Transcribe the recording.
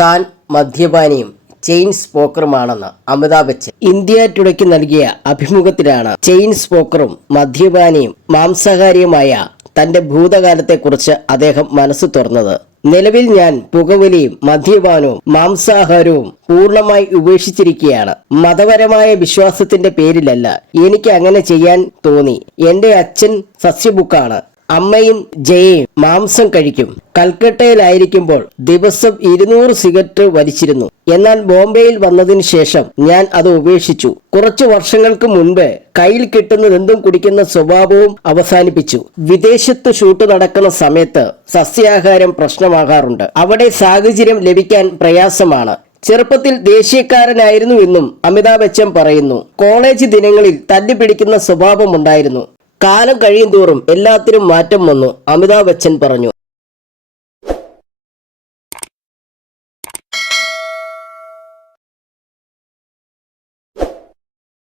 താൻ മദ്യപാനിയും ചെയിൻ സ്പോക്കറുമാണെന്ന് അമിതാഭ് ബച്ചൻ ഇന്ത്യ ടുഡേക്ക് നൽകിയ അഭിമുഖത്തിലാണ് ചെയിൻ സ്പോക്കറും മദ്യപാനിയും മാംസാഹാരിയുമായ തന്റെ ഭൂതകാലത്തെക്കുറിച്ച് അദ്ദേഹം മനസ്സ് തുറന്നത്. നിലവിൽ ഞാൻ പുകവലിയും മദ്യപാനവും മാംസാഹാരവും പൂർണമായി ഉപേക്ഷിച്ചിരിക്കുകയാണ്. മതപരമായ വിശ്വാസത്തിന്റെ പേരിലല്ല എനിക്ക് അങ്ങനെ ചെയ്യാൻ തോന്നി. എന്റെ അച്ഛൻ സസ്യബുക്കാണ്. അമ്മയും ജയയും മാംസം കഴിക്കും. കൽക്കട്ടയിലായിരിക്കുമ്പോൾ ദിവസം ഇരുന്നൂറ് സിഗരറ്റ് വലിച്ചിരുന്നു. എന്നാൽ ബോംബെയിൽ വന്നതിന് ശേഷം ഞാൻ അത് ഉപേക്ഷിച്ചു. കുറച്ചു വർഷങ്ങൾക്ക് മുൻപ് കയ്യിൽ കിട്ടുന്നതെന്തും കുടിക്കുന്ന സ്വഭാവവും അവസാനിപ്പിച്ചു. വിദേശത്ത് ഷൂട്ട് നടക്കുന്ന സമയത്ത് സസ്യാഹാരം പ്രശ്നമാകാറുണ്ട്. അവിടെ സാഹചര്യം ലഭിക്കാൻ പ്രയാസമാണ്. ചെറുപ്പത്തിൽ ദേശീയക്കാരനായിരുന്നുവെന്നും അമിതാഭ് ബച്ചൻ പറയുന്നു. കോളേജ് ദിനങ്ങളിൽ തല്ലിപ്പിടിക്കുന്ന സ്വഭാവമുണ്ടായിരുന്നു കാലം കഴിയും തോറും എല്ലാത്തിനും മാറ്റം വന്നു അമിതാഭ് ബച്ചൻ പറഞ്ഞു.